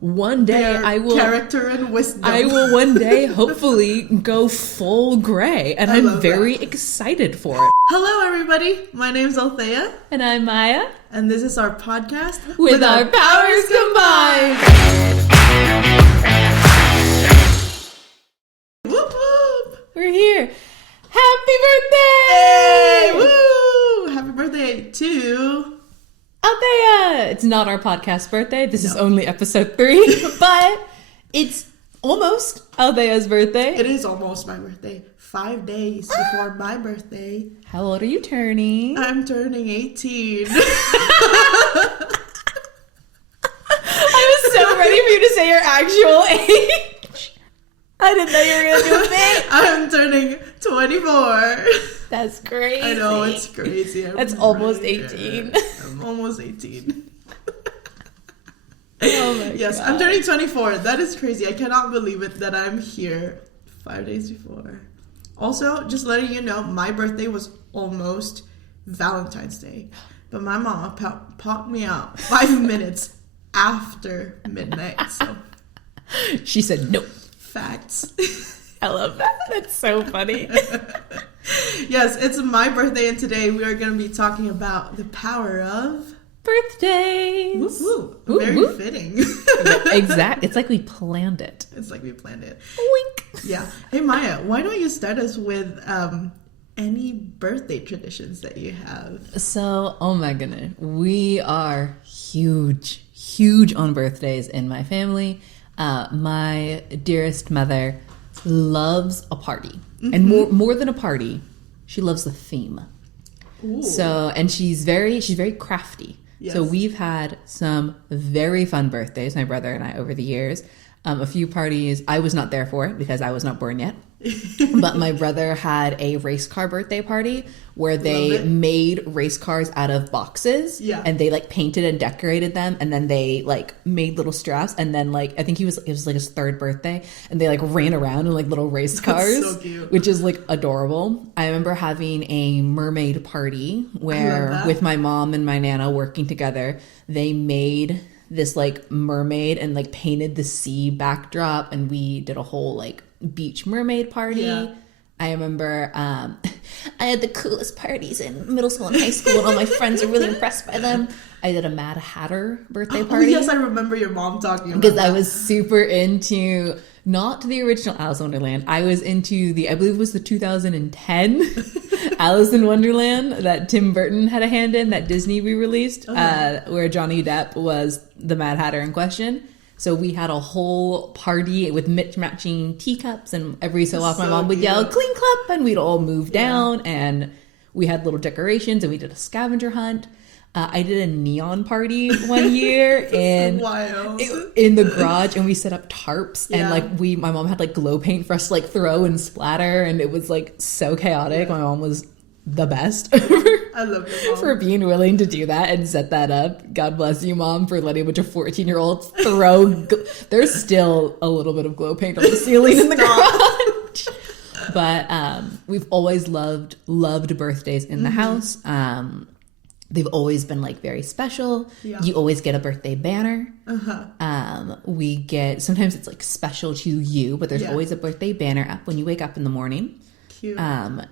one day I will character and wisdom. I will one day hopefully go full gray, and I'm very excited for it. Hello everybody, my name's Althea. And I'm Maya. And this is our podcast with our powers combined. Whoop whoop! We're here. Happy birthday! Hey, woo! Happy birthday to Althea! It's not our podcast birthday. This is only episode 3, but it's almost Althea's birthday. It is almost my birthday. 5 days before my birthday. How old are you turning? I'm turning 18. I was so ready for you to say your actual age. I didn't know you were going to do a thing. I'm turning 24. That's crazy. I know, it's crazy. That's almost 18. I'm almost 18. Oh my yes, God. I'm turning 24. That is crazy. I cannot believe it that I'm here 5 days before. Also, just letting you know, my birthday was almost Valentine's Day. But my mom popped me out 5 minutes after midnight. So she said no. Facts. I love that. That's so funny. Yes, it's my birthday, and today we are going to be talking about the power of birthdays. Woo woo. Very fitting. Exactly. It's like we planned it. It's like we planned it. Wink. Yeah. Hey, Maya, why don't you start us with any birthday traditions that you have? So, oh my goodness. We are huge on birthdays in my family. My dearest mother loves a party. Mm-hmm. And more than a party, she loves the theme. Ooh. So, and she's very crafty. Yes. So we've had some very fun birthdays, my brother and I, over the years. A few parties I was not there for because I was not born yet. But my brother had a race car birthday party where they made race cars out of boxes. Yeah. And they like painted and decorated them, and then they like made little straps, and then like I think it was like his 3rd birthday, and they like ran around in like little race cars. That's so cute. Which is like adorable. I remember having a mermaid party where with my mom and my nana working together, they made this like mermaid and like painted the sea backdrop, and we did a whole like beach mermaid party. Yeah. I remember I had the coolest parties in middle school and high school, and all my friends are really impressed by them. I did a Mad Hatter birthday party. Yes, I remember your mom talking about because I was super into not the original Alice in Wonderland. I was into I believe it was the 2010 Alice in Wonderland that Tim Burton had a hand in, that Disney re-released, where Johnny Depp was the Mad Hatter in question. So we had a whole party with matching teacups, and every so often my mom would yell, "Clean Club," and we'd all move down, and we had little decorations, and we did a scavenger hunt. I did a neon party one year in the garage, and we set up tarps, and like my mom had like glow paint for us to like throw and splatter, and it was like so chaotic. My mom was the best. I love your mom. For being willing to do that and set that up. God bless you, Mom, for letting a bunch of 14-year-olds throw. There's still a little bit of glow paint on the ceiling in the garage. But we've always loved birthdays in the house. They've always been like very special. Yeah. You always get a birthday banner. We get, sometimes it's like special to you, but there's always a birthday banner up when you wake up in the morning. Cute.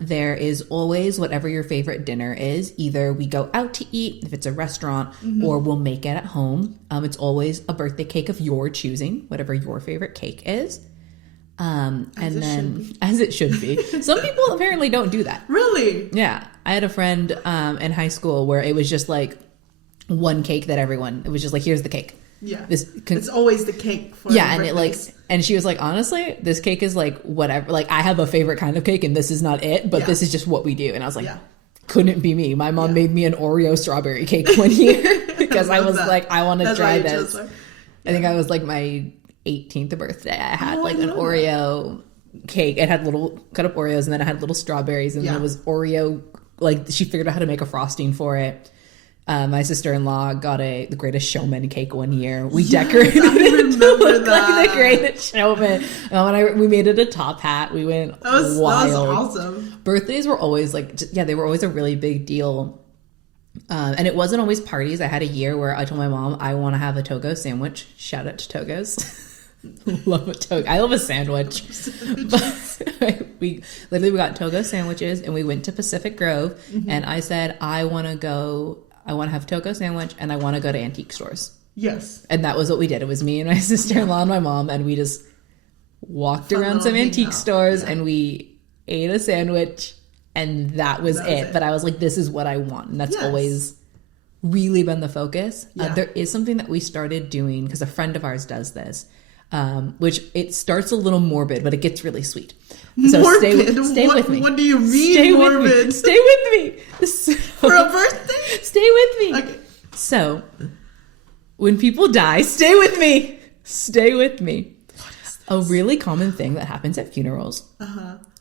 There is always whatever your favorite dinner is. Either we go out to eat if it's a restaurant, or we'll make it at home. It's always a birthday cake of your choosing, whatever your favorite cake is. And then as it should be. Some people apparently don't do that. Really? Yeah. I had a friend in high school where it was just like one cake that it was just like, here's the cake. Yeah. It's always the cake for and it like, and she was like, honestly, this cake is like whatever. Like, I have a favorite kind of cake, and this is not it, but this is just what we do. And I was like, couldn't be me. My mom made me an Oreo strawberry cake one year because I was like, I want to try this. I think I was like my 18th birthday. I had like an Oreo cake. It had little cut up Oreos, and then it had little strawberries, and then it was Oreo. Like, she figured out how to make a frosting for it. My sister-in-law got the Greatest Showman cake one year. We decorated it to look like the Greatest Showman. And we made it a top hat. We went wild. That was awesome. Birthdays were always like, they were always a really big deal And it wasn't always parties. I had a year where I told my mom I want to have a Togo sandwich. Shout out to Togos. Love a Togo. I love a sandwich. But we got Togo sandwiches and we went to Pacific Grove and I said I want to have a Togo sandwich and I want to go to antique stores. Yes. And that was what we did. It was me and my sister-in-law and my mom and we just walked around some antique stores and we ate a sandwich and that was it. But I was like, this is what I want. And that's always really been the focus. There is something that we started doing because a friend of ours does this. Which it starts a little morbid, but it gets really sweet. So morbid? Stay with me. What do you mean morbid? Stay with me. For a birthday? Stay with me. Okay. So, when people die, stay with me. Stay with me. A really common thing that happens at funerals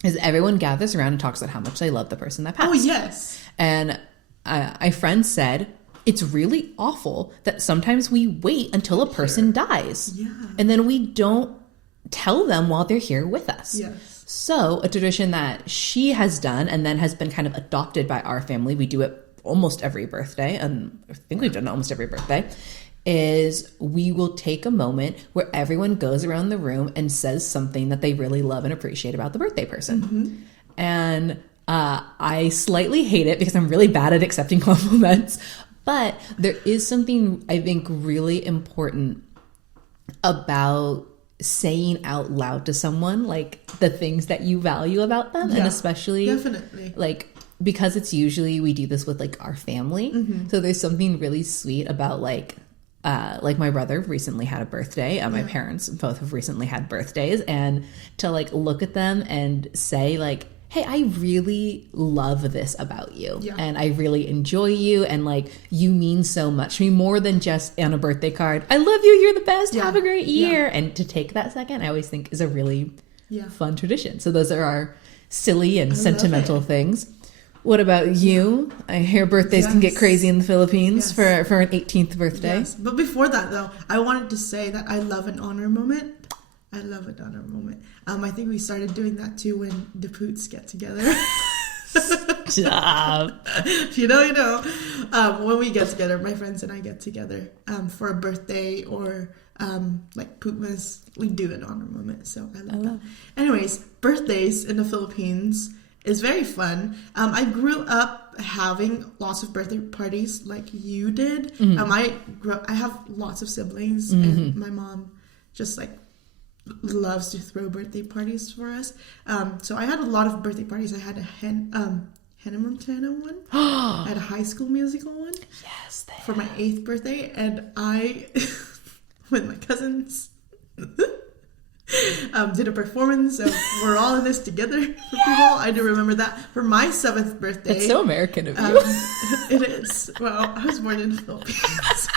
is everyone gathers around and talks about how much they love the person that passed. Oh, yes. And a friend said, it's really awful that sometimes we wait until a person dies. Yeah. And then we don't tell them while they're here with us. Yes. So a tradition that she has done and then has been kind of adopted by our family, we do it almost every birthday, and I think we've done it almost every birthday, is we will take a moment where everyone goes around the room and says something that they really love and appreciate about the birthday person. And I slightly hate it because I'm really bad at accepting compliments. But there is something I think really important about saying out loud to someone like the things that you value about them, and especially definitely like because it's usually we do this with like our family. So there's something really sweet about like my brother recently had a birthday. My parents both have recently had birthdays, and to like look at them and say like, hey, I really love this about you. And I really enjoy you. And like, you mean so much to me, more than just on a birthday card. I love you. You're the best. Have a great year. And to take that second, I always think is a really fun tradition. So those are our silly and sentimental things. What about you? I hear birthdays can get crazy in the Philippines for an 18th birthday. Yes. But before that, though, I wanted to say that I love an honor moment. I love an honor moment. I think we started doing that too when the Poots get together. Stop. If you know, you know. When we get together, my friends and I get together for a birthday or like Pootmas, we do an honor moment. So I love that. Anyways, birthdays in the Philippines is very fun. I grew up having lots of birthday parties like you did. I have lots of siblings and my mom just like loves to throw birthday parties for us. So I had a lot of birthday parties. I had a Hannah Montana one. I had a High School Musical one. Yes, for my 8th birthday, and I with my cousins did a performance of "We're All in This Together" for people. I do remember that. For my 7th birthday, it's so American of you. It is. Well, I was born in the Philippines.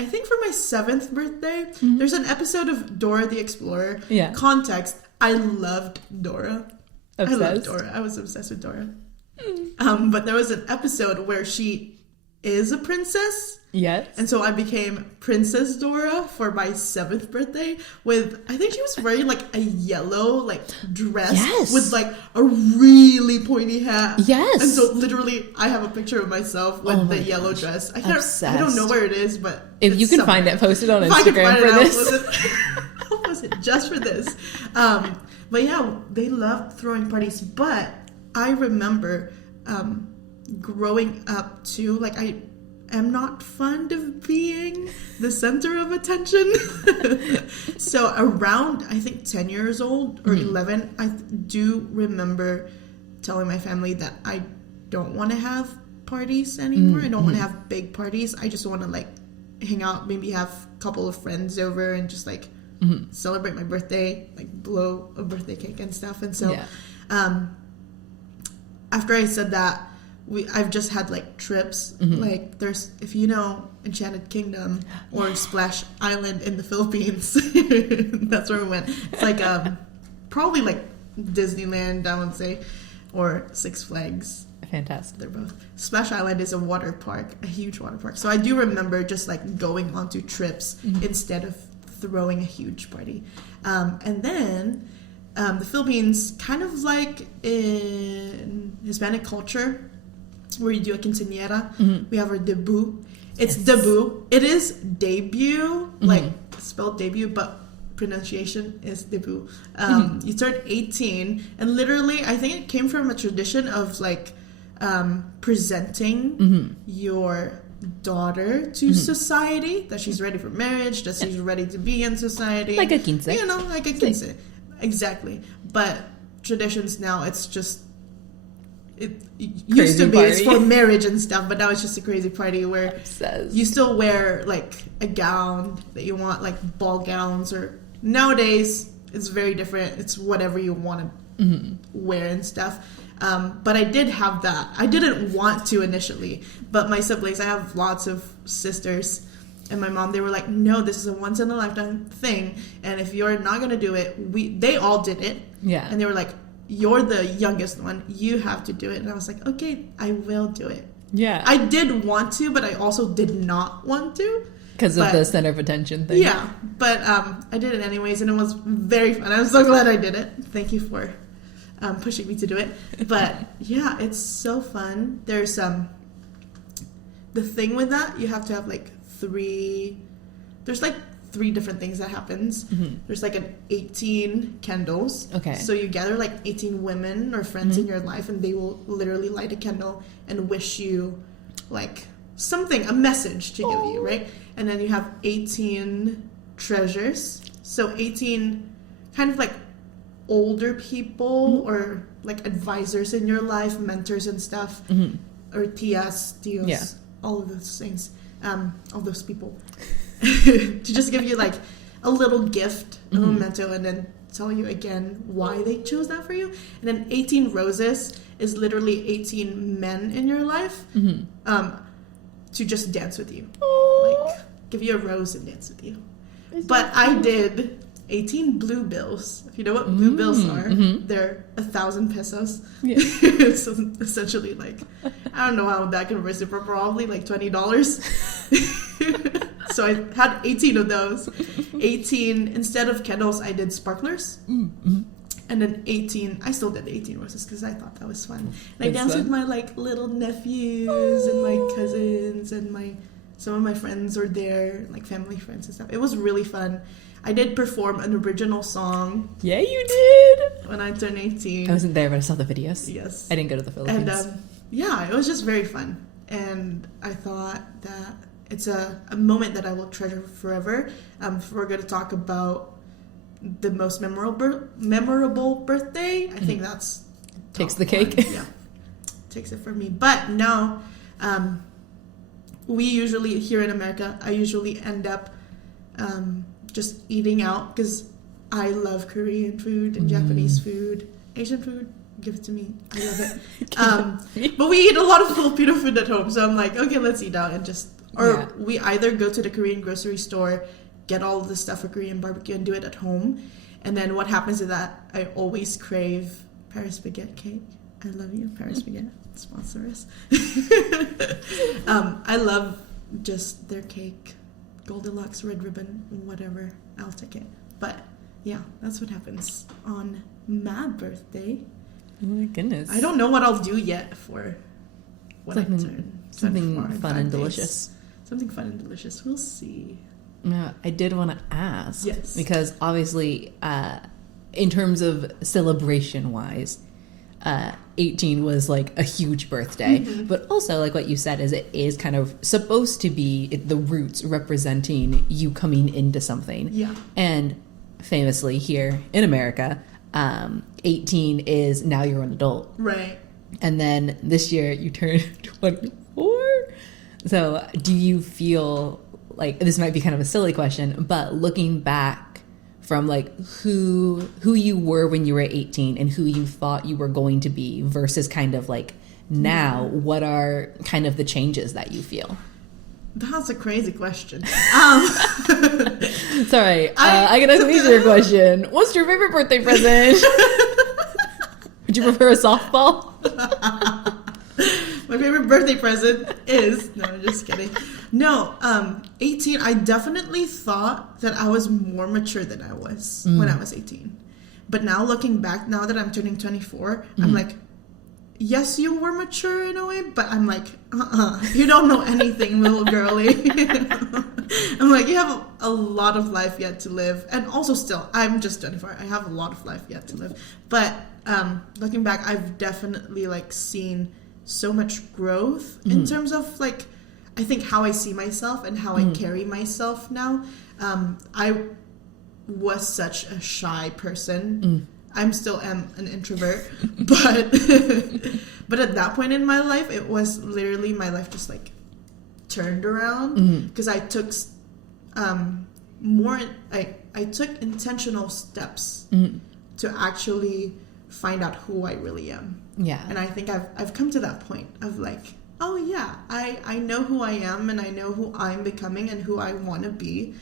I think for my 7th birthday, there's an episode of Dora the Explorer. Yeah. Context, I loved Dora. Obsessed. I loved Dora. I was obsessed with Dora. But there was an episode where she is a princess. Yes. And so I became Princess Dora for my 7th birthday with, I think she was wearing like a yellow like dress with like a really pointy hat. Yes. And so literally I have a picture of myself with the yellow dress. I don't know where it is, but if you can find it, post it on Instagram for this. Was it just for this? But yeah, they loved throwing parties. But I remember growing up too, like I am not fond of being the center of attention. So around, I think 10 years old or 11, I do remember telling my family that I don't want to have parties anymore. I don't want to have big parties. I just want to like hang out, maybe have a couple of friends over and just like celebrate my birthday, like blow a birthday cake and stuff. And so after I said that, I've just had like trips. Like there's, if you know Enchanted Kingdom or Splash Island in the Philippines, that's where we went. It's like probably like Disneyland, I would say, or Six Flags. Fantastic. They're both. Splash Island is a water park, a huge water park. So I do remember just like going onto trips instead of throwing a huge party. And then the Philippines, kind of like in Hispanic culture, where you do a quinceañera, we have our debut. It's debut. It is debut, like spelled debut, but pronunciation is debut. You turn 18, and literally, I think it came from a tradition of like presenting your daughter to society, that she's ready for marriage, that she's ready to be in society, like a quince. You know, like a quince. Exactly. But traditions now, it's just, it used to be it's for marriage and stuff, but now it's just a crazy party where you still wear like a gown that you want, like ball gowns, or nowadays it's very different. It's whatever you want to wear and stuff. But I did have that. I didn't want to initially, but my siblings, I have lots of sisters, and my mom, they were like, no, this is a once in a lifetime thing, and if you're not gonna do it, they all did it. Yeah. And they were like, you're the youngest one, you have to do it. And I was like, okay, I will do it. Yeah. I did want to, but I also did not want to. Because of the center of attention thing. Yeah. But I did it anyways, and it was very fun. I'm so glad I did it. Thank you for pushing me to do it. But yeah, it's so fun. There's the thing with that, you have to have like three different things that happens. There's like an 18 candles. Okay. So you gather like 18 women or friends in your life, and they will literally light a candle and wish you like something, a message to give you, right? And then you have 18 treasures. So 18 kind of like older people or like advisors in your life, mentors and stuff, or tias, tios, all of those things, all those people. To just give you like a little gift, a memento, and then tell you again why they chose that for you. And then 18 roses is literally 18 men in your life to just dance with you. Aww. Like give you a rose and dance with you. But I did 18 blue bills. If you know what blue bills are, they're 1,000 pesos. Yeah. So essentially, like, I don't know how that converts it, but probably like $20. So I had 18 of those. 18, instead of candles, I did sparklers. And then 18, I still did 18 roses because I thought that was fun. And I danced with my like little nephews and my cousins, and some of my friends were there, like family friends and stuff. It was really fun. I did perform an original song. Yeah, you did! When I turned 18. I wasn't there, but I saw the videos. Yes. I didn't go to the Philippines. And yeah, it was just very fun. And I thought that it's a moment that I will treasure forever. If we're going to talk about the most memorable birthday, I think that's... Takes the cake. Yeah. Takes it for me. But no, we usually, here in America, I usually end up just eating out because I love Korean food and Japanese food. Asian food, give it to me. I love it. But we eat a lot of Filipino food at home, so I'm like, okay, let's eat out and just... Or we either go to the Korean grocery store, get all of the stuff for Korean barbecue, and do it at home. And then what happens is that I always crave Paris baguette cake. I love you, Paris baguette. Sponsor us. I love just their cake. Goldilocks, red ribbon, whatever. I'll take it. But yeah, that's what happens on my birthday. Oh my goodness. I don't know what I'll do yet for when I turn. Something fun and delicious. Something fun and delicious. We'll see. Yeah, I did want to ask. Yes. Because obviously, in terms of celebration-wise, 18 was like a huge birthday. But also, like what you said, is it is kind of supposed to be the roots representing you coming into something. Yeah. And famously here in America, 18 is now you're an adult. Right. And then this year you turn 24. So do you feel like, this might be kind of a silly question, but looking back from like who you were when you were 18 and who you thought you were going to be versus kind of like now, what are kind of the changes that you feel? That's a crazy question. Sorry, I can ask an easier question. What's your favorite birthday present? Would you prefer a softball? My favorite birthday present is... No, I'm just kidding. No, 18, I definitely thought that I was more mature than I was when I was 18. But now looking back, now that I'm turning 24, I'm like, yes, you were mature in a way, but I'm like, you don't know anything, little girly. I'm like, you have a lot of life yet to live. And also still, I'm just 24. I have a lot of life yet to live. But looking back, I've definitely like seen so much growth in terms of like, I think how I see myself and how I carry myself now. I was such a shy person. I'm still am an introvert, but at that point in my life, it was literally my life just like turned around because I took I took intentional steps to actually find out who I really am. Yeah. And I think I've come to that point of like, oh yeah, I know who I am and I know who I'm becoming and who I want to be.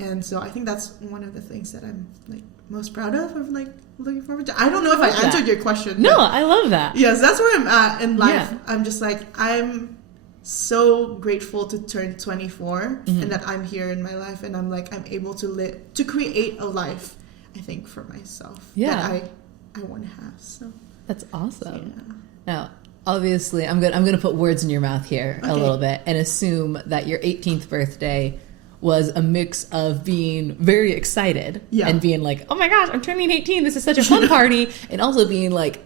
And so I think that's one of the things that I'm like most proud of like looking forward to. I don't know if I answered your question. No, I love that. Yes, that's where I'm at in life. Yeah. I'm just like, I'm so grateful to turn 24 and that I'm here in my life and I'm like, I'm able to create a life, I think, for myself that I want to have. So that's awesome. Yeah. Now, obviously, I'm gonna put words in your mouth here a little bit and assume that your 18th birthday was a mix of being very excited and being like, oh my gosh, I'm turning 18. This is such a fun party. And also being like,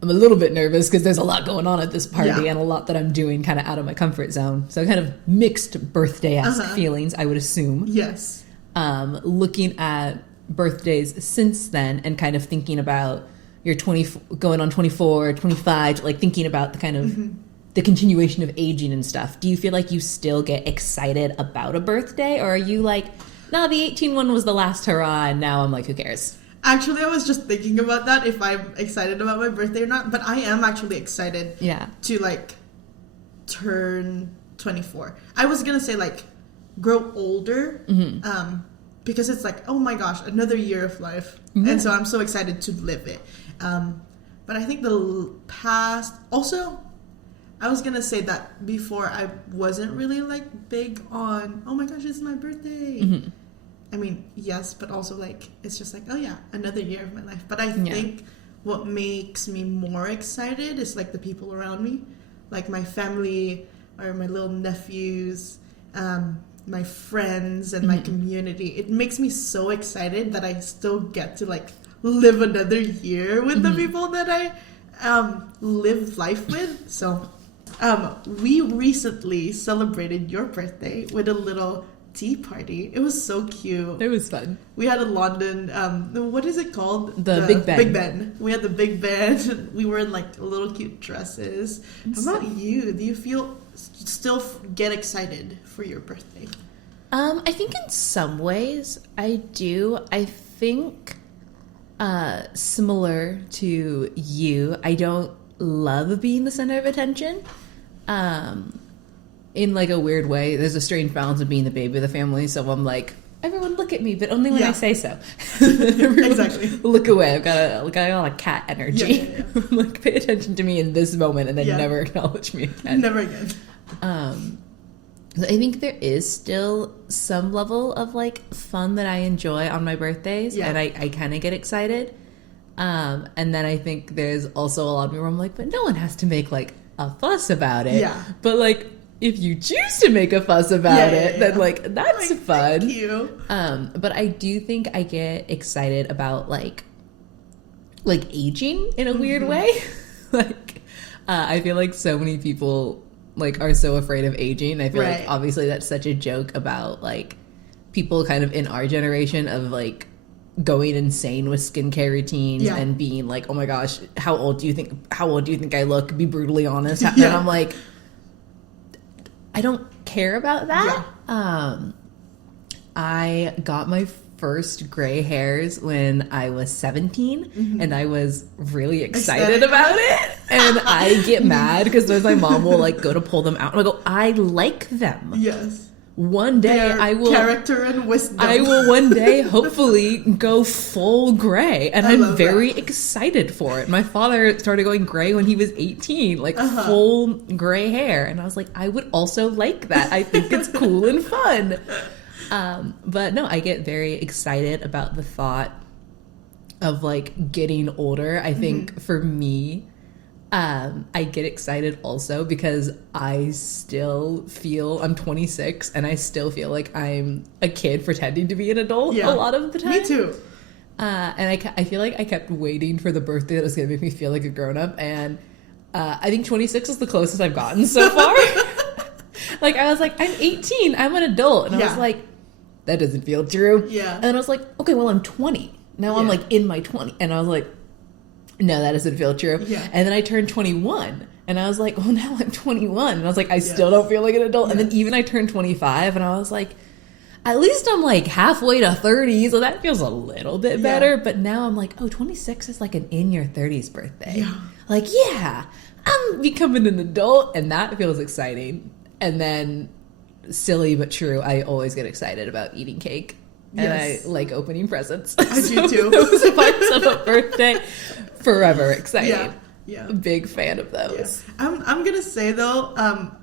I'm a little bit nervous because there's a lot going on at this party and a lot that I'm doing kind of out of my comfort zone. So kind of mixed birthday-esque feelings, I would assume. Yes. Looking at birthdays since then and kind of thinking about your going on 24, 25, like thinking about the kind of the continuation of aging and stuff. Do you feel like you still get excited about a birthday? Or are you like, no, the 18 one was the last hurrah and now I'm like, who cares? Actually, I was just thinking about that, if I'm excited about my birthday or not. But I am actually excited to like turn 24. I was going to say like grow older because it's like, oh my gosh, another year of life. And so I'm so excited to live it. But I think the past... Also, I was going to say that before I wasn't really like big on, oh my gosh, it's my birthday. I mean, yes, but also like, it's just like, oh yeah, another year of my life. But I think what makes me more excited is like the people around me, like my family or my little nephews, my friends and my community. It makes me so excited that I still get to like live another year with the people that I live life with. So we recently celebrated your birthday with a little tea party. It was so cute. It was fun. We had a London, what is it called? The Big Ben. Big Ben. We had the Big Ben. We were in like little cute dresses. How about you? Do you still get excited for your birthday? I think in some ways I do. I think similar to you, I don't love being the center of attention. In like a weird way, there's a strange balance of being the baby of the family. So I'm like, everyone look at me, but only when I say so. Exactly. Look away. I've got a cat energy. Like, pay attention to me in this moment, and then never acknowledge me again. Never again. I think there is still some level of like fun that I enjoy on my birthdays, and I kind of get excited. And then I think there's also a lot of people where I'm like, but no one has to make like a fuss about it. Yeah. But like, if you choose to make a fuss about it, then like that's like, fun. Thank you. But I do think I get excited about like aging in a weird way. Like I feel like so many people like are so afraid of aging. I feel like obviously that's such a joke about like people kind of in our generation of like going insane with skincare routines and being like, oh my gosh, how old do you think I look? Be brutally honest. And I'm like, I don't care about that. I got my first gray hairs when I was 17 and I was really excited about it. And I get mad because my mom will like go to pull them out and I go, I like them. Yes. One day I will character and wisdom. I will one day hopefully go full gray, and I'm very excited for it. My father started going gray when he was 18, like full gray hair, and I was like, I would also like that. I think it's cool and fun. But no, I get very excited about the thought of like getting older. I think for me, I get excited also because I still feel I'm 26 and I still feel like I'm a kid pretending to be an adult a lot of the time. Me too. And I feel like I kept waiting for the birthday that was going to make me feel like a grown-up, and I think 26 is the closest I've gotten so far. Like, I was like, I'm 18, I'm an adult. And I was like, that doesn't feel true. Yeah. And then I was like, okay, well, I'm 20. Now I'm like in my 20s. And I was like, no, that doesn't feel true. Yeah. And then I turned 21. And I was like, well, now I'm 21. And I was like, I still don't feel like an adult. And then even I turned 25 and I was like, at least I'm like halfway to 30. So that feels a little bit better. But now I'm like, oh, 26 is like an in your 30s birthday. Yeah. Like, yeah, I'm becoming an adult. And that feels exciting. And then, silly but true, I always get excited about eating cake. And I like opening presents. I do too. Those parts of a birthday, forever exciting. Yeah. Big fan of those. Yeah. I'm gonna say though,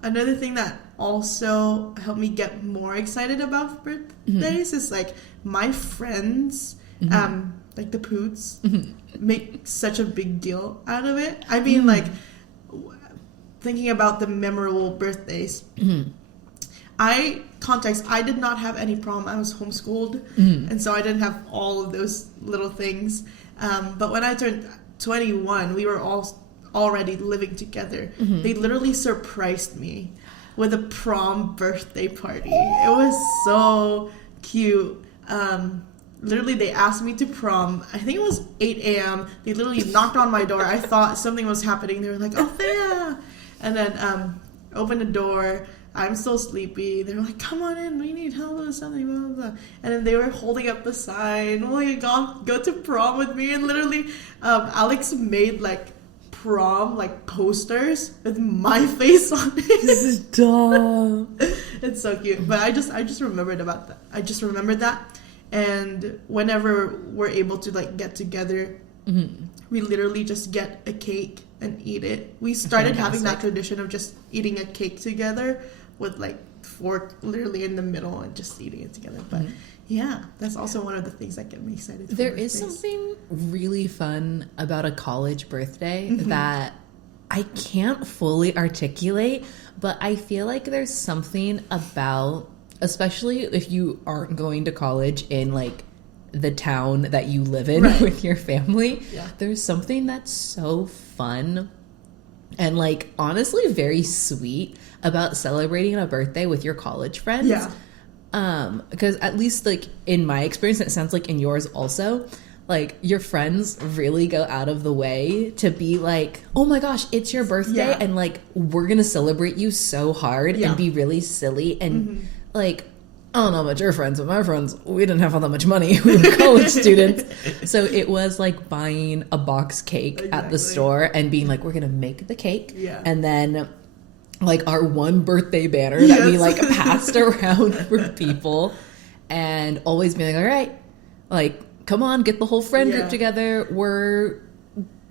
another thing that also helped me get more excited about birthdays is like my friends, like the Poots, make such a big deal out of it. I mean, like thinking about the memorable birthdays. I did not have any prom. I was homeschooled, and so I didn't have all of those little things. But when I turned 21, we were all already living together. They literally surprised me with a prom birthday party. It was so cute. Literally, they asked me to prom. I think it was 8 a.m. They literally knocked on my door. I thought something was happening. They were like, Althea! And then opened the door. I'm still sleepy. They were like, come on in, we need help with something, blah, blah, blah. And then they were holding up the sign, oh my god, go to prom with me. And literally, Alex made like prom like posters with my face on it. This is dumb. It's so cute. But I just remembered about that. I just remembered that. And whenever we're able to like get together, we literally just get a cake and eat it. We started having that tradition of just eating a cake together with like fork literally in the middle and just eating it together. But yeah, that's also one of the things that get me excited. There is something really fun about a college birthday that I can't fully articulate, but I feel like there's something about, especially if you aren't going to college in like the town that you live in with your family, there's something that's so fun and like honestly very sweet about celebrating a birthday with your college friends. Because at least like in my experience, it sounds like in yours also, like your friends really go out of the way to be like, oh my gosh, it's your birthday and like we're gonna celebrate you so hard and be really silly and like, I don't know about your friends, but my friends, we didn't have all that much money. We were college students. So it was like buying a box cake at the store and being like, we're going to make the cake. And then like our one birthday banner that we like passed around for people and always being like, all right, like, come on, get the whole friend group together. We're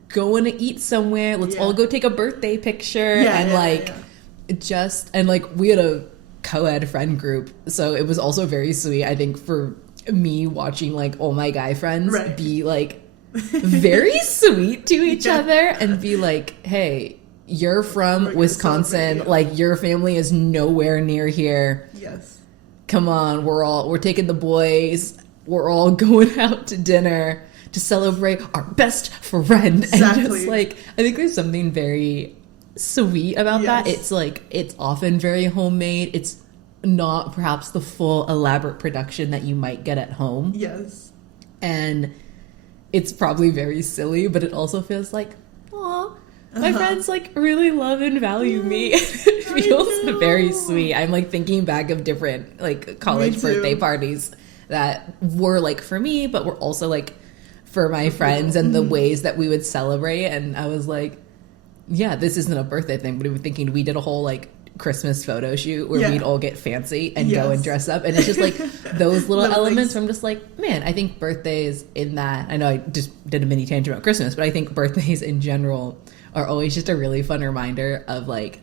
going to eat somewhere. Let's all go take a birthday picture. And like we had a co-ed friend group, so it was also very sweet, I think, for me watching like all my guy friends be like very sweet to each other and be like, hey, you're from Wisconsin, like your family is nowhere near here, come on, we're taking the boys, we're all going out to dinner to celebrate our best friend. And just like, I think there's something very sweet about that. It's like, it's often very homemade. It's not perhaps the full elaborate production that you might get at home. And it's probably very silly, but it also feels like, aw, my friends like really love and value me. It feels very sweet. I'm like thinking back of different like college birthday parties that were like for me, but were also like for my friends and the ways that we would celebrate. And I was like, yeah, this isn't a birthday thing, but we were thinking we did a whole like Christmas photo shoot where we'd all get fancy and go and dress up. And it's just like those little elements where I'm just like, man, I think birthdays in that, I know I just did a mini tangent about Christmas, but I think birthdays in general are always just a really fun reminder of like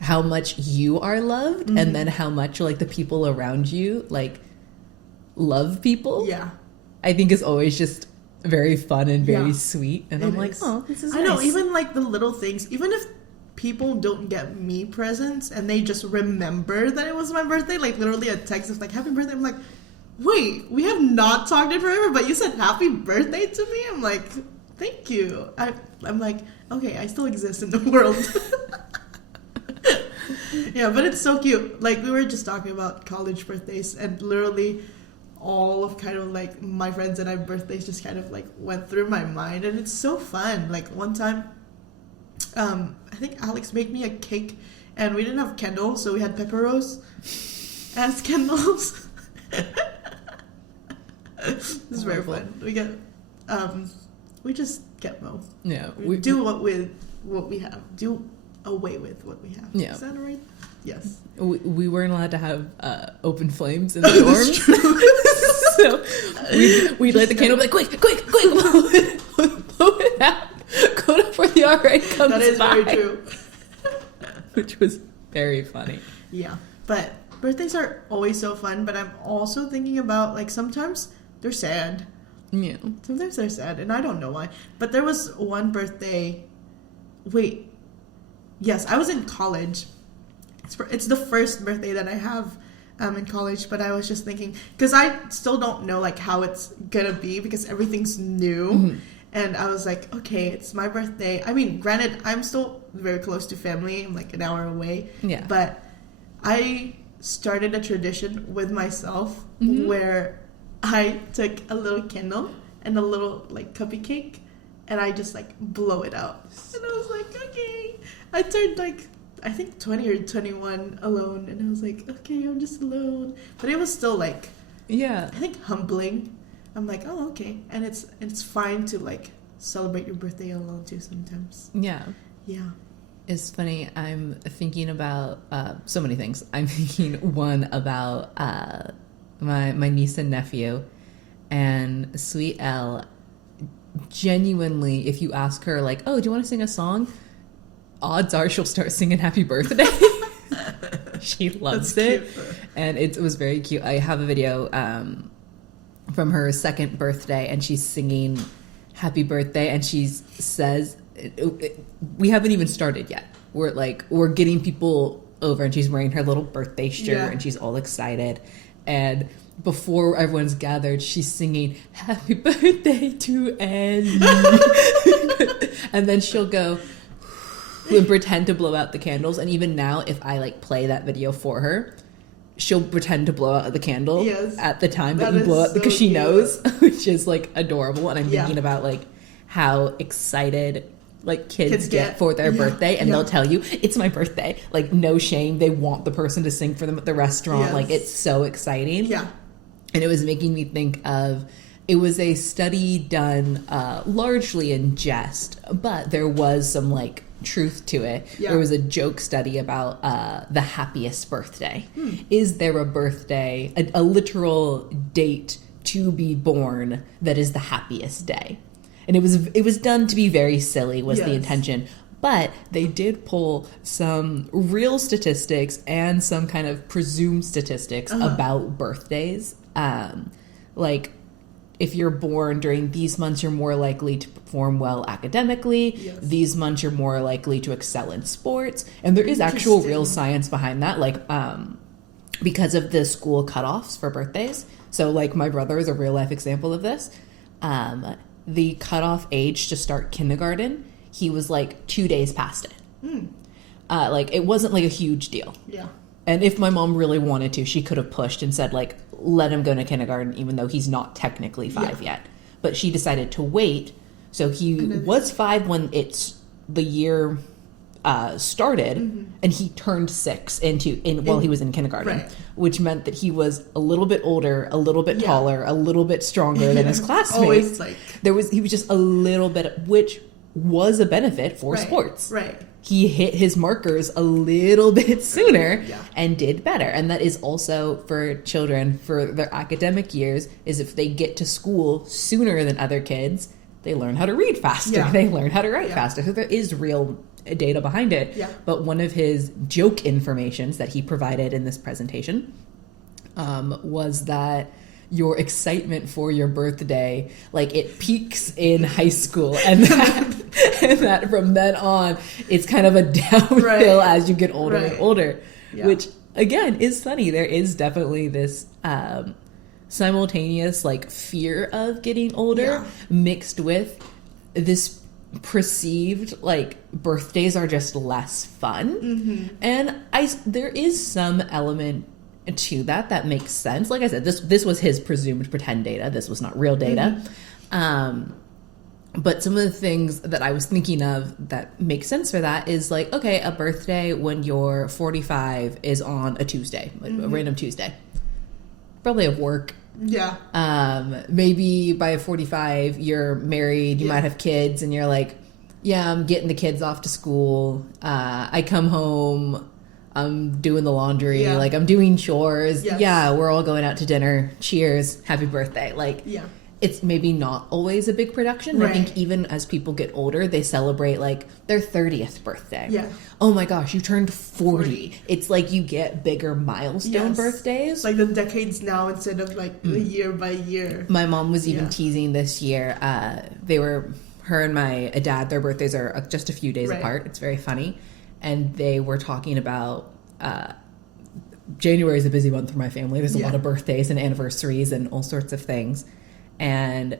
how much you are loved and then how much like the people around you like love people. I think is always just very fun and very Yeah, sweet. And it I'm like, is. oh, this is I nice. know, even like the little things, even if people don't get me presents and they just remember that it was my birthday, like literally a text of like happy birthday, I'm like, wait, we have not talked in forever, but you said happy birthday to me? I'm like, thank you. I'm like, okay, I still exist in the world. Yeah, but it's so cute. Like, we were just talking about college birthdays, and literally all of kind of like my friends and I birthdays just kind of like went through my mind, and it's so fun. Like one time, I think Alex made me a cake, and we didn't have candles, so we had pepper rose as candles. This is very fun. We get, we just get Mo. Yeah, We do what we have. Do away with what we have. Yeah. Is that right? Yes. we weren't allowed to have open flames in the dorms. So we'd light the candle, be like, quick, blow it out. Go to where the RA comes That is by. very true. Which was very funny. Yeah. But birthdays are always so fun, but I'm also thinking about, like, sometimes they're sad. Yeah. Sometimes they're sad, and I don't know why. But there was one birthday... Wait. Yes, I was in college. It's the first birthday that I have in college, but I was just thinking... Because I still don't know, like, how it's gonna be, because everything's new. Mm-hmm. And I was like, okay, it's my birthday. I mean, granted, I'm still very close to family. I'm like an hour away. Yeah. But I started a tradition with myself Mm-hmm. where I took a little candle and a little like cupcake, and I just like blow it out. And I was like, okay. I turned like, I think 20 or 21 alone, and I was like, okay, I'm just alone. But it was still like, Yeah. I think humbling. I'm like, oh, okay. And it's fine to like celebrate your birthday alone too sometimes. Yeah. Yeah. It's funny. I'm thinking about so many things. I'm thinking one about my niece and nephew, and Sweet Elle. Genuinely, if you ask her like, "Oh, do you want to sing a song?" Odds are she'll start singing "Happy Birthday." She loves That's it, cute. and it was very cute. I have a video from her second birthday, and she's singing "Happy Birthday," and she says, "We haven't even started yet. We're getting people over," and she's wearing her little birthday shirt, Yeah. and she's all excited. And before everyone's gathered, she's singing "Happy Birthday to Ellie," and then she'll go and pretend to blow out the candles. And even now, if I like play that video for her, she'll pretend to blow out the candle Yes. at the time that That you blow is it because so she cute. knows, which is like adorable. And I'm Yeah. thinking about like how excited like kids get get. for their Yeah. birthday, and Yeah. they'll tell you it's my birthday, like no shame. They want the person to sing for them at the restaurant. Yes. Like it's so exciting. Yeah. And it was making me think of, it was a study done largely in jest, but there was some like truth to it. Yeah. There was a joke study about the happiest birthday. Is there a birthday, a literal date to be born that is the happiest day? And it was done to be very silly, was the Yes. intention. But they did pull some real statistics and some kind of presumed statistics about birthdays. Like, if you're born during these months, you're more likely to perform well academically. Yes. These months, you're more likely to excel in sports. And there is actual real Interesting. science behind that, like, because of the school cutoffs for birthdays. So, like, my brother is a real life example of this. The cutoff age to start kindergarten, he was like 2 days past it. Like, it wasn't like a huge deal. Yeah. And if my mom really wanted to, she could have pushed and said, like, let him go to kindergarten, even though he's not technically 5 yet. But she decided to wait. So he was 5 when the year started, and he turned 6 while he was in kindergarten, Right. which meant that he was a little bit older, a little bit Yeah. taller, a little bit stronger than his classmates. Always like He was just a little bit, which was a benefit for right, sports. Right. He hit his markers a little bit sooner Yeah. and did better. And that is also for children, for their academic years, is if they get to school sooner than other kids, they learn how to read faster. Yeah. They learn how to write Yeah. faster. So there is real data behind it. Yeah. But one of his joke informations that he provided in this presentation was that your excitement for your birthday, like it peaks in high school, and that from then on, it's kind of a downhill as you get older and older, which again is funny. There is definitely this simultaneous like fear of getting older mixed with this perceived like birthdays are just less fun, and there is some element to that makes sense. Like I said, this was his presumed pretend data. This was not real data. But some of the things that I was thinking of that make sense for that is like, okay, a birthday when you're 45 is on a Tuesday, a random Tuesday. Probably of work. Yeah. Maybe by 45 you're married, you might have kids, and you're like, yeah, I'm getting the kids off to school. I come home, I'm doing the laundry, like I'm doing chores. Yes. Yeah, we're all going out to dinner. Cheers. Happy birthday. Like, it's maybe not always a big production. Right. I think even as people get older, they celebrate like their 30th birthday. Yeah. Oh my gosh, you turned 40. It's like you get bigger milestone birthdays. Like the decades now instead of like the year by year. My mom was even teasing this year. Her and my dad, their birthdays are just a few days apart. It's very funny. And they were talking about January is a busy month for my family. There's a lot of birthdays and anniversaries and all sorts of things. And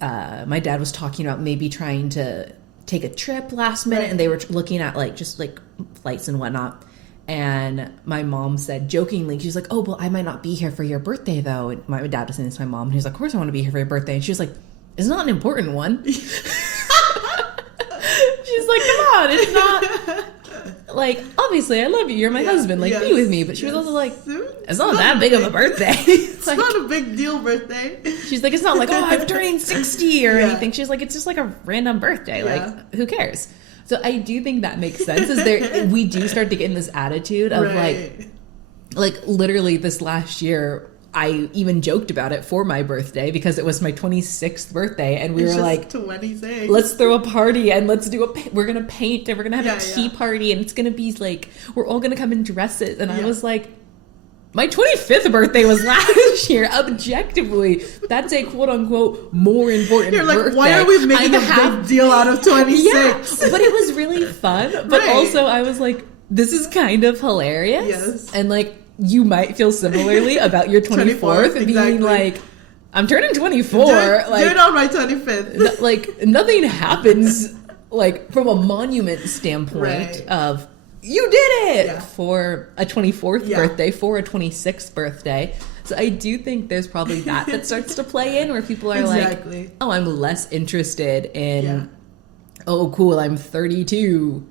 my dad was talking about maybe trying to take a trip last minute, and they were looking at like just like flights and whatnot. And my mom said jokingly, she was like, "Oh, well, I might not be here for your birthday though." And my dad was saying this to my mom, and he was like, "Of course I want to be here for your birthday." And she was like, "It's not an important one." She's like, "Come on, it's not." Like, obviously, I love you. You're my husband. Like, be with me. But she was also like, it's not that big of a birthday. It's like, not a big deal birthday. She's like, it's not like, oh, I'm turning 60 or anything. She's like, it's just like a random birthday. Like, who cares? So I do think that makes sense. We do start to get in this attitude of like literally this last year, I even joked about it for my birthday because it was my 26th birthday, and we were like, 26. Let's throw a party and let's do we're gonna paint and we're gonna have a tea party, and it's gonna be like we're all gonna come in dresses. And I was like, my 25th birthday was last year. Objectively, that's a quote unquote more important You're like, birthday. why are we making a big deal out of 26? Yeah, but it was really fun. But also I was like, this is kind of hilarious. Yes. And like, you might feel similarly about your 24th being like, I'm turning 24. Do like, it on my 25th. Like, nothing happens like from a monument standpoint of you did it for a 24th birthday, for a 26th birthday. So I do think there's probably that starts to play in where people are like, oh, I'm less interested in, oh, cool, I'm 32.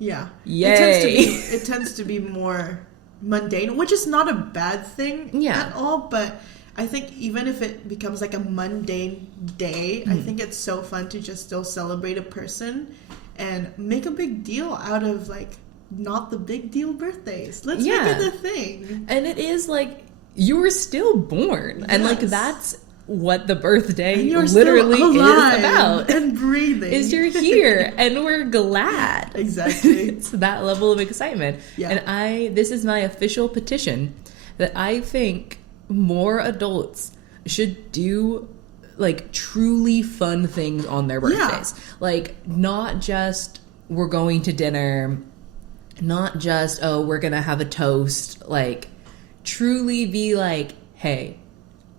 Yeah. Yay. It tends to be more mundane, which is not a bad thing at all, but I think even if it becomes like a mundane day, I think it's so fun to just still celebrate a person and make a big deal out of like not the big deal birthdays. Let's make it the thing. And it is like you were still born, and like that's what the birthday literally is about. And breathing. Is you're here and we're glad. Exactly. It's that level of excitement. Yeah. And this is my official petition that I think more adults should do like truly fun things on their birthdays. Like not just we're going to dinner, not just we're gonna have a toast, like truly be like, hey,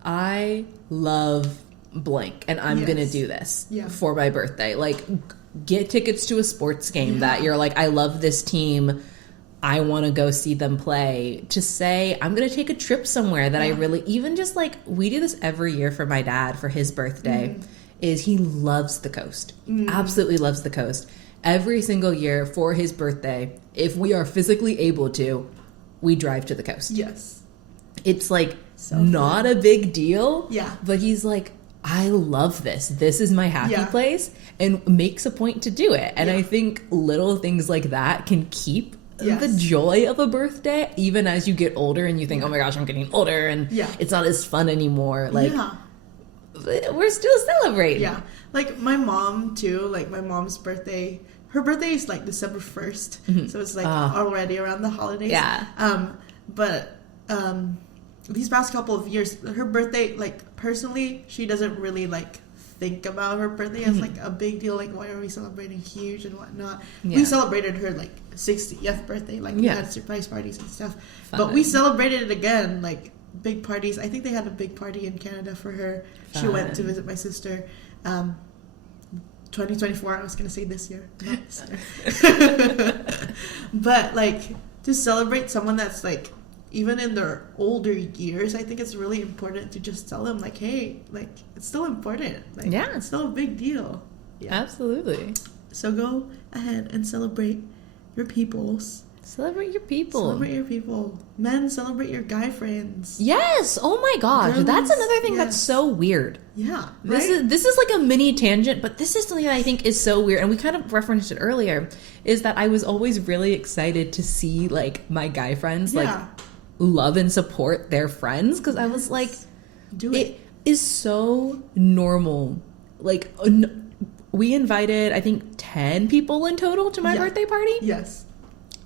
I love blank and I'm gonna do this for my birthday. Like get tickets to a sports game that you're like, I love this team, I want to go see them play. To say I'm gonna take a trip somewhere that I really, even just like we do this every year for my dad for his birthday, is he loves the coast, absolutely loves the coast. Every single year for his birthday, if we are physically able to, we drive to the coast. Yes. It's like not a big deal. Yeah. But he's like, I love this. This is my happy place, and makes a point to do it. And I think little things like that can keep the joy of a birthday, even as you get older and you think, oh my gosh, I'm getting older and it's not as fun anymore. Like, we're still celebrating. Yeah. Like my mom too, like my mom's birthday, her birthday is like December 1st. So it's like already around the holidays. Yeah. But these past couple of years, her birthday, like, personally, she doesn't really, like, think about her birthday as, like, a big deal. Like, why are we celebrating huge and whatnot? We celebrated her, like, 60th birthday. Like, we had surprise parties and stuff. Fun. But we celebrated it again, like, big parties. I think they had a big party in Canada for her. Fun. She went to visit my sister. 2024, I was going to say this year. Not this year. But, like, to celebrate someone that's, like, even in their older years, I think it's really important to just tell them, like, hey, like, it's still important. Like, it's still a big deal. Yeah. Absolutely. So go ahead and celebrate your peoples. Celebrate your people. Celebrate your people. Men, celebrate your guy friends. Yes. Oh my gosh. Girls, that's another thing that's so weird. Yeah. This is like a mini tangent, but this is something that I think is so weird. And we kind of referenced it earlier, is that I was always really excited to see, like, my guy friends, like, love and support their friends. Because I was like, it is so normal. Like, we invited, I think, 10 people in total to my birthday party. Yes.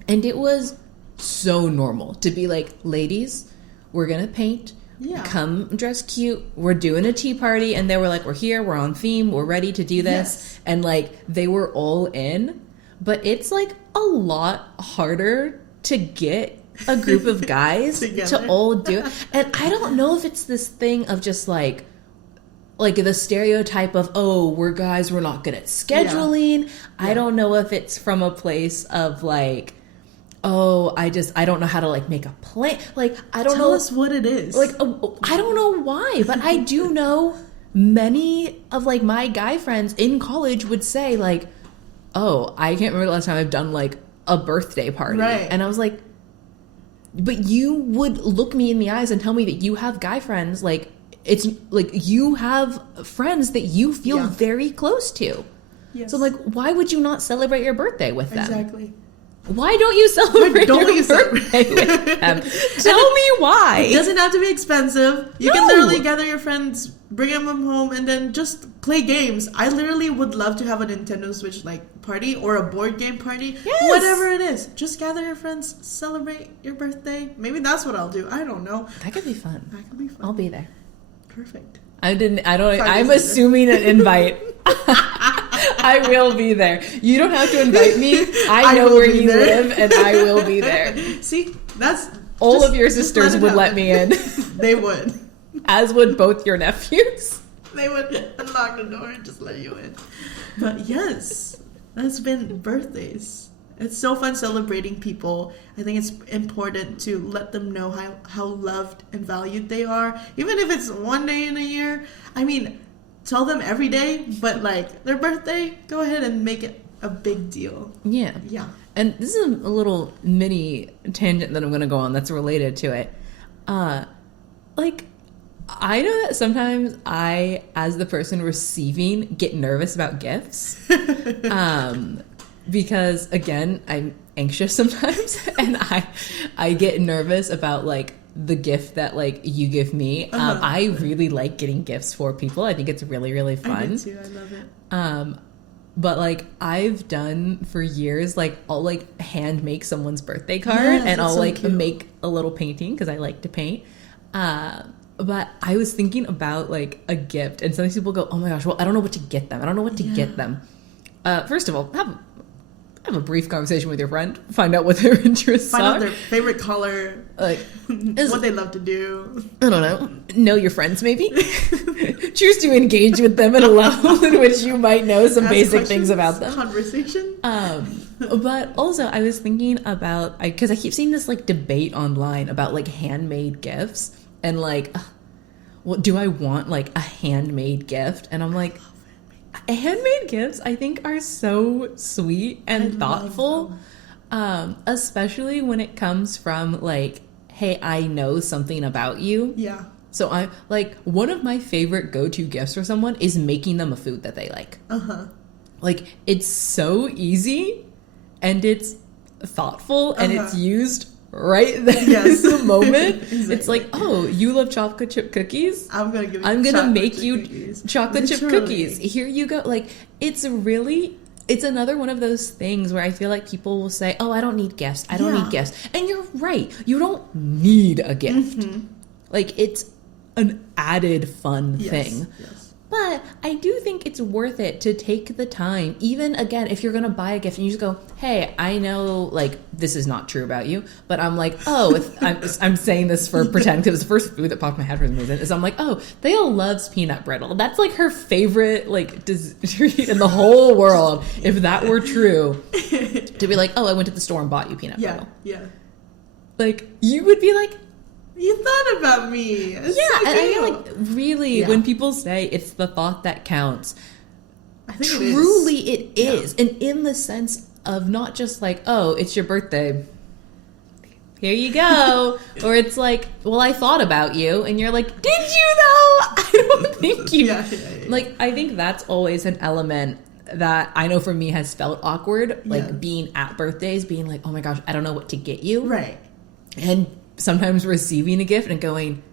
And it was so normal to be like, ladies, we're going to paint. Yeah. Come dress cute. We're doing a tea party. And they were like, we're here. We're on theme. We're ready to do this. Yes. And, like, they were all in. But it's, like, a lot harder to get a group of guys to all do it. And I don't know if it's this thing of just, like the stereotype of, oh, we're guys, we're not good at scheduling. Yeah. I don't know if it's from a place of, like, oh, I don't know how to, like, make a plan. Like, I don't know. Tell us what it is. Like, I don't know why, but I do know many of, like, my guy friends in college would say, like, oh, I can't remember the last time I've done, like, a birthday party. Right. And I was like, but you would look me in the eyes and tell me that you have guy friends, like, it's, like, you have friends that you feel very close to. Yes. So, like, why would you not celebrate your birthday with them? Exactly. Why don't you celebrate your birthday with them? Tell me why. It doesn't have to be expensive. You can literally gather your friends, bring them home, and then just play games. I literally would love to have a Nintendo Switch, like, party or a board game party. Yes. Whatever it is. Just gather your friends, celebrate your birthday. Maybe that's what I'll do. I don't know. That could be fun. That could be fun. I'll be there. Perfect. I'm assuming an invite. I will be there. You don't have to invite me. I know where you live, and I will be there. See, that's... All of your sisters would let me in. They would. As would both your nephews. They would unlock the door and just let you in. But yes, that's been birthdays. It's so fun celebrating people. I think it's important to let them know how loved and valued they are. Even if it's one day in a year. I mean, tell them every day, but, like, their birthday, go ahead and make it a big deal. Yeah. Yeah. And this is a little mini tangent that I'm going to go on that's related to it. Like, I know that sometimes I, as the person receiving, get nervous about gifts. Because, again, I'm anxious sometimes, and I get nervous about, like, the gift that, like, you give me. I really like getting gifts for people. I think it's really, really fun. I do too. I love it. But, like, I've done for years, like, I'll, like, hand make someone's birthday card, and I'll, like, make a little painting because I like to paint. But I was thinking about, like, a gift, and sometimes people go, oh my gosh, well, I don't know what to get them. I don't know what to get them. First of all, have a brief conversation with your friend. Find out what their interests are. Find out their favorite color. Like, what they love to do. I don't know. Know your friends, maybe. Choose to engage with them at a level in which you might know some basic things about them. Conversation. But also, I was thinking about... Because I keep seeing this, like, debate online about, like, handmade gifts. And, like, what do I want, like, a handmade gift? And I'm like... Handmade gifts, I think, are so sweet and thoughtful, especially when it comes from, like, hey, I know something about you. Yeah. So I'm like, one of my favorite go-to gifts for someone is making them a food that they like. Like, it's so easy, and it's thoughtful, and it's used right there in the moment. Exactly. It's like, oh, you love chocolate chip cookies? I'm gonna make you chocolate chip cookies. Here you go. Like, it's another one of those things where I feel like people will say, oh, I don't need gifts. I don't need gifts. And you're right. You don't need a gift. Like, it's an added fun thing. Yes. But I do think it's worth it to take the time, even again, if you're going to buy a gift and you just go, hey, I know, like, this is not true about you, but I'm like, oh, I'm saying this for pretend, because it was the first food that popped in my head for the movement, is I'm like, oh, Thea loves peanut brittle. That's like her favorite, like, treat in the whole world. If that were true, to be like, oh, I went to the store and bought you peanut brittle. Yeah. Like, you would be like, you thought about me. It's yeah, so and I feel cute. like, really, when people say it's the thought that counts, I think truly it is. And in the sense of not just like, oh, it's your birthday, here you go. Or it's like, well, I thought about you. And you're like, did you though? I don't think you... Yeah. Like, I think that's always an element that I know for me has felt awkward. Like, being at birthdays, being like, oh my gosh, I don't know what to get you. Right. And sometimes receiving a gift and going,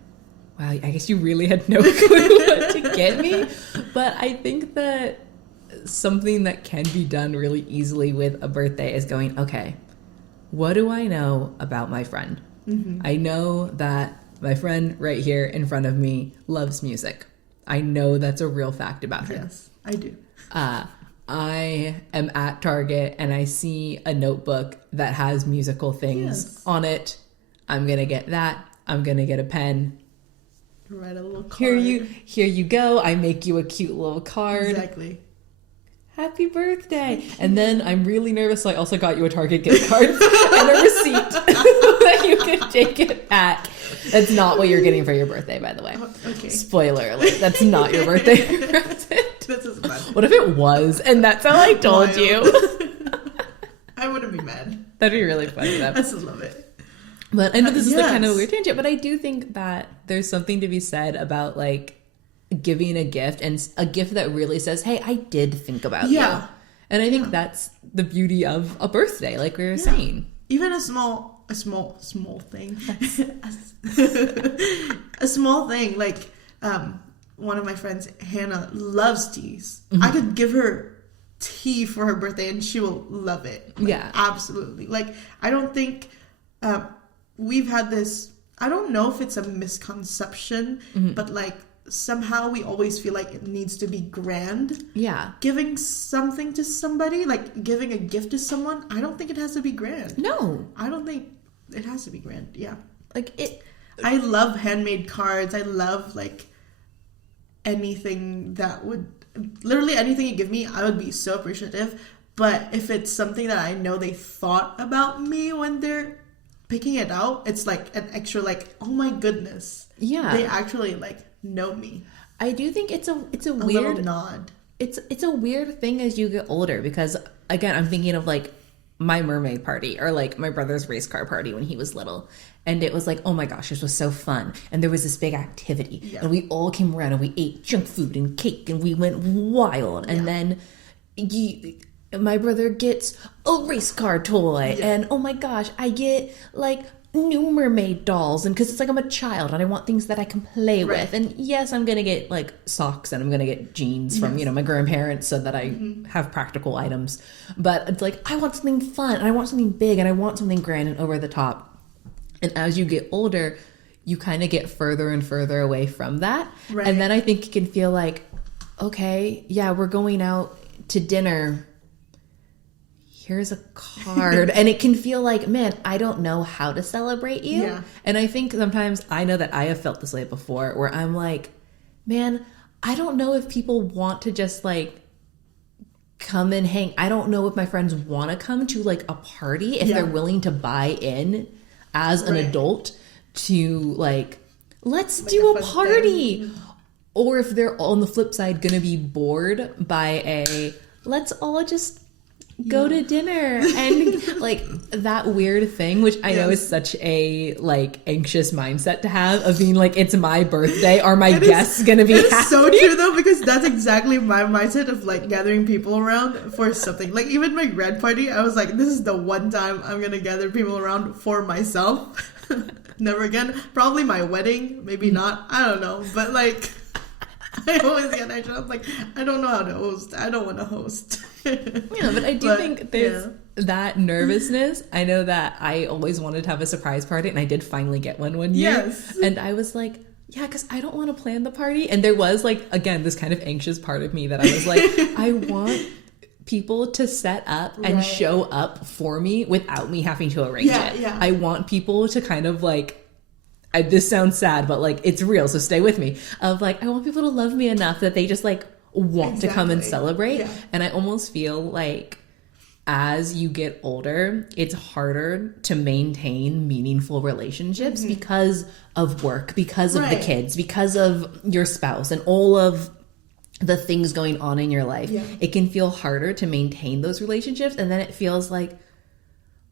wow, I guess you really had no clue what to get me. But I think that something that can be done really easily with a birthday is going, okay, what do I know about my friend? Mm-hmm. I know that my friend right here in front of me loves music. I know that's a real fact about her. Yes, I do. I am at Target and I see a notebook that has musical things on it. I'm going to get that. I'm going to get a pen. Write a little card. Here you go. I make you a cute little card. Exactly. Happy birthday. And then I'm really nervous, so I also got you a Target gift card and a receipt that you can take it back. That's not what you're getting for your birthday, by the way. Okay. Spoiler alert. That's not your birthday present. This is bad. What if it was? And that's how I told you. I wouldn't be mad. That'd be really funny, though. I still love it. But I know this is like kind of a weird tangent, but I do think that there's something to be said about like giving a gift, and a gift that really says, hey, I did think about you. And I think that's the beauty of a birthday, like we were saying. Even a small thing. A small thing, like one of my friends, Hannah, loves teas. Mm-hmm. I could give her tea for her birthday and she will love it. Like, absolutely. Like, I don't think we've had this, I don't know if it's a misconception, but like somehow we always feel like it needs to be grand. Yeah. Giving something to somebody, like giving a gift to someone, I don't think it has to be grand. No. I don't think it has to be grand. Yeah. Like it, I love handmade cards. I love like anything that would, literally anything you give me, I would be so appreciative. But if it's something that I know they thought about me when they're picking it out, it's like an extra like, oh my goodness. Yeah. They actually like know me. I do think it's a weird little nod. It's a weird thing as you get older, because again, I'm thinking of like my mermaid party or like my brother's race car party when he was little. And it was like, oh my gosh, this was so fun. And there was this big activity. Yeah. And we all came around and we ate junk food and cake and we went wild. And then my brother gets a race car toy. Yeah. And oh my gosh, I get like new mermaid dolls. And because it's like I'm a child and I want things that I can play with. And yes, I'm going to get like socks and I'm going to get jeans from, my grandparents so that I have practical items. But it's like, I want something fun and I want something big and I want something grand and over the top. And as you get older, you kind of get further and further away from that. Right. And then I think it can feel like, okay, yeah, we're going out to dinner. Here's a card. And it can feel like, man, I don't know how to celebrate you. Yeah. And I think sometimes, I know that I have felt this way before, where I'm like, man, I don't know if people want to just like come and hang. I don't know if my friends want to come to like a party, if they're willing to buy in as an adult to like, let's like do a party thing. Or if they're on the flip side gonna be bored by a let's all just go to dinner and like that weird thing, which I know is such a like anxious mindset to have, of being like, it's my birthday, are my guests gonna be happy? It's so true though, because that's exactly my mindset of like gathering people around for something. Like even my grad party, I was like, this is the one time I'm gonna gather people around for myself. Never again. Probably my wedding, maybe not, I don't know, but like I always get extra. I'm like, I don't know how to host. I don't want to host. Yeah, but I do think there's that nervousness. I know that I always wanted to have a surprise party, and I did finally get one year. Yes. And I was like, yeah, because I don't want to plan the party. And there was like, again, this kind of anxious part of me that I was like, I want people to set up and show up for me without me having to arrange it. Yeah. I want people to kind of like, this sounds sad, but like it's real, so stay with me. Of like, I want people to love me enough that they just like want to come and celebrate. Yeah. And I almost feel like as you get older, it's harder to maintain meaningful relationships because of work, because of the kids, because of your spouse and all of the things going on in your life. Yeah. It can feel harder to maintain those relationships. And then it feels like,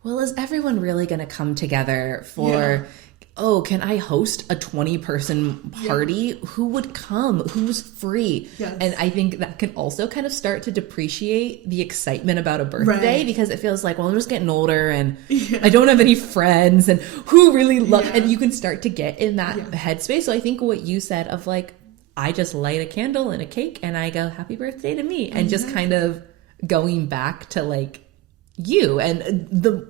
well, is everyone really going to come together for, oh, can I host a 20-person party? Yeah. Who would come? Who's free? Yes. And I think that can also kind of start to depreciate the excitement about a birthday because it feels like, well, I'm just getting older and I don't have any friends and who really love, and you can start to get in that headspace. So I think what you said of like, I just light a candle and a cake and I go, happy birthday to me. And just kind of going back to like you and the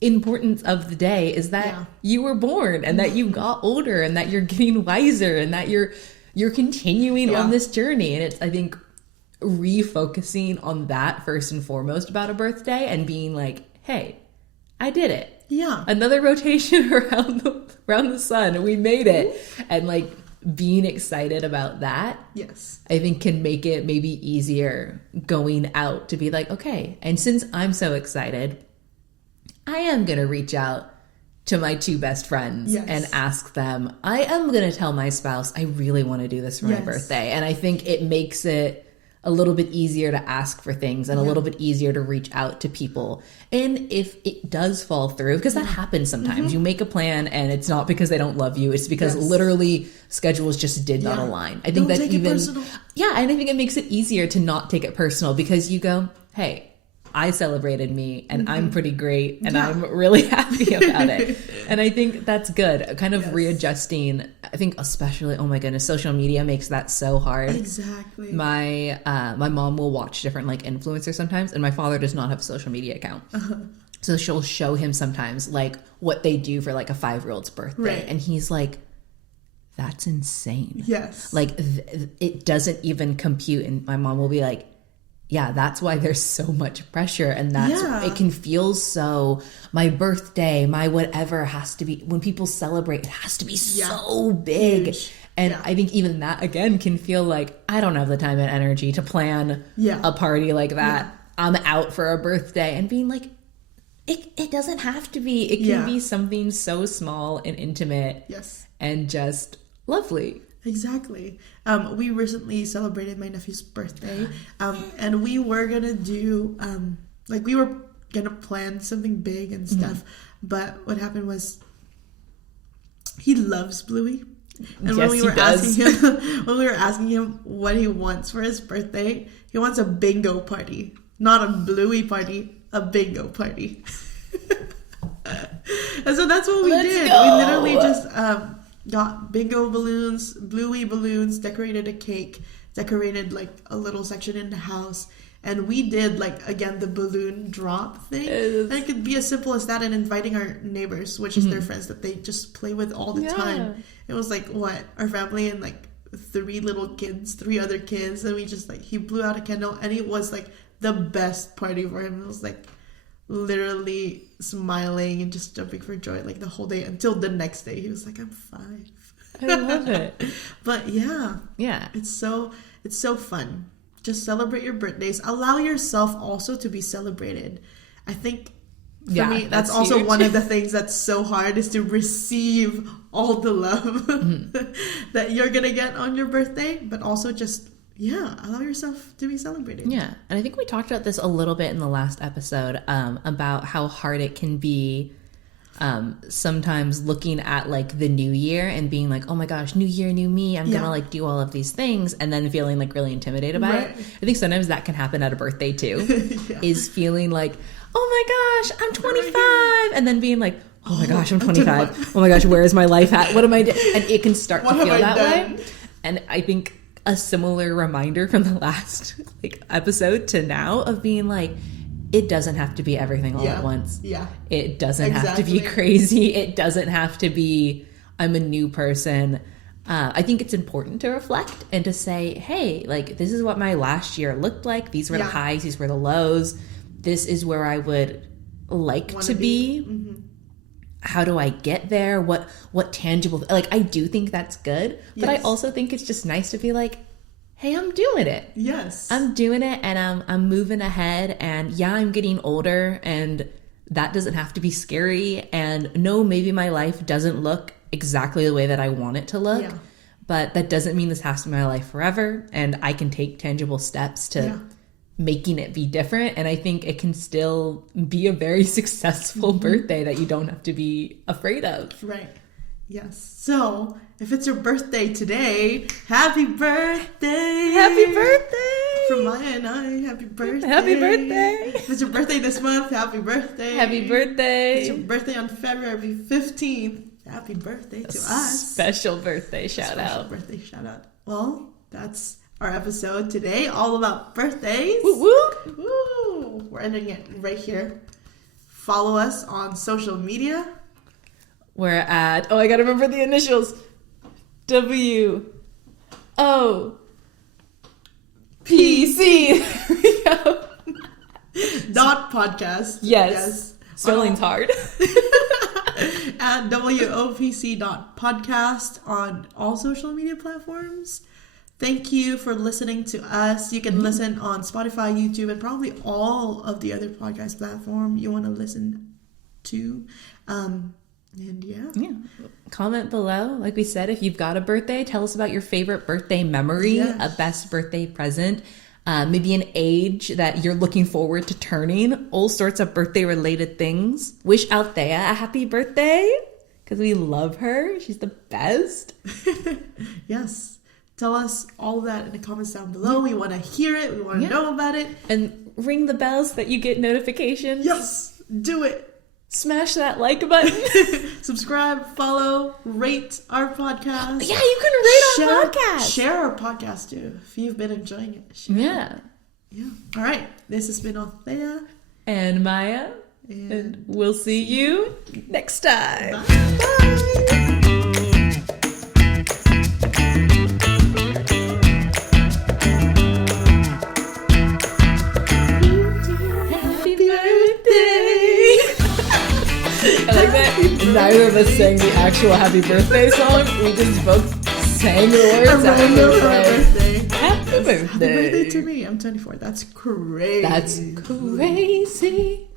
importance of the day is that you were born and that you got older and that you're getting wiser and that you're continuing on this journey. And it's, I think, refocusing on that first and foremost about a birthday and being like, hey, I did it. Yeah. Another rotation around the sun. We made it. And like being excited about that, I think can make it maybe easier going out to be like, okay, and since I'm so excited, I am going to reach out to my two best friends and ask them. I am going to tell my spouse, I really want to do this for my birthday. And I think it makes it a little bit easier to ask for things and a little bit easier to reach out to people. And if it does fall through, because that happens sometimes, you make a plan and it's not because they don't love you. It's because literally schedules just did not align. I think that even, and I think it makes it easier to not take it personal because you go, hey, I celebrated me and I'm pretty great and I'm really happy about it. And I think that's good. Kind of readjusting. I think especially, oh my goodness, social media makes that so hard. Exactly. My mom will watch different like influencers sometimes and my father does not have a social media account. So she'll show him sometimes like what they do for like a 5-year-old's birthday. And he's like, that's insane. Yes. Like it doesn't even compute. And my mom will be like, yeah, that's why there's so much pressure. And that's, it can feel so, my birthday, my whatever has to be, when people celebrate, it has to be so big. Huge. And I think even that, again, can feel like, I don't have the time and energy to plan a party like that. I'm out for a birthday and being like, it doesn't have to be. It can be something so small and intimate and just lovely. Exactly. We recently celebrated my nephew's birthday, and we were gonna do we were gonna plan something big and stuff. But what happened was he loves Bluey, and when we were asking him what he wants for his birthday, he wants a bingo party, not a Bluey party, a bingo party. And so that's what we did. Go. We literally just got bingo balloons, Bluey balloons, decorated a cake, decorated like a little section in the house, and we did like again the balloon drop thing. And it could be as simple as that, and inviting our neighbors, which is their friends that they just play with all the time. It was like our family and like 3 other kids, and we just like he blew out a candle, and it was like the best party for him. It was like literally smiling and just jumping for joy like the whole day until the next day. He was like, I'm 5. I love it. But yeah, it's so fun. Just celebrate your birthdays. Allow yourself also to be celebrated. I think for me that's also huge. One of the things that's so hard is to receive all the love that you're gonna get on your birthday, but also just allow yourself to be celebrated. Yeah. And I think we talked about this a little bit in the last episode about how hard it can be sometimes looking at like the new year and being like, oh my gosh, new year, new me. I'm going to like do all of these things and then feeling like really intimidated by it. I think sometimes that can happen at a birthday too, is feeling like, oh my gosh, I'm 25. And then being like, oh my gosh, I'm 25. Oh my gosh, where is my life at? What am I doing? And it can start to feel that way. And I think a similar reminder from the last like episode to now of being like, it doesn't have to be everything all at once. Yeah. It doesn't have to be crazy. It doesn't have to be, I'm a new person. I think it's important to reflect and to say, hey, like, this is what my last year looked like. These were the highs. These were the lows. This is where I would like to be. Mm-hmm. How do I get there? What tangible, like, I do think that's good. But I also think it's just nice to be like, hey, I'm doing it. Yes. I'm doing it, and I'm moving ahead, and yeah, I'm getting older, and that doesn't have to be scary. And no, maybe my life doesn't look exactly the way that I want it to look, but that doesn't mean this has to be my life forever, and I can take tangible steps to making it be different. And I think it can still be a very successful birthday that you don't have to be afraid of. Right. Yes. So, if it's your birthday today, happy birthday! Happy birthday! From Maya and I, happy birthday! Happy birthday! If it's your birthday this month, happy birthday! Happy birthday! If it's your birthday on February 15th, happy birthday to us! Special birthday shout out! Special birthday shout out. Well, that's our episode today, all about birthdays. Woo woo! Woo! We're ending it right here. Follow us on social media. We're at, I gotta remember the initials. WOPC. There we go. Dot podcast. Yes. Spelling's hard. At WOPC.podcast on all social media platforms. Thank you for listening to us. You can listen on Spotify, YouTube, and probably all of the other podcast platforms you want to listen to. And yeah. Comment below. Like we said, if you've got a birthday, tell us about your favorite birthday memory, a best birthday present, maybe an age that you're looking forward to turning, all sorts of birthday related things. Wish Althea a happy birthday because we love her. She's the best. Yes. Tell us all that in the comments down below. We want to hear it. We want to know about it. And ring the bells so that you get notifications. Yes. Do it. Smash that like button. Subscribe, follow, rate our podcast. Yeah, you can rate our podcast. Share our podcast too if you've been enjoying it. Share. Yeah. All right. This has been Althea and Maya. And we'll see you next time. Bye. Neither of us sang the actual happy birthday song. We just both sang the words. Happy birthday. Happy birthday. Happy birthday to me. I'm 24. That's crazy. That's crazy.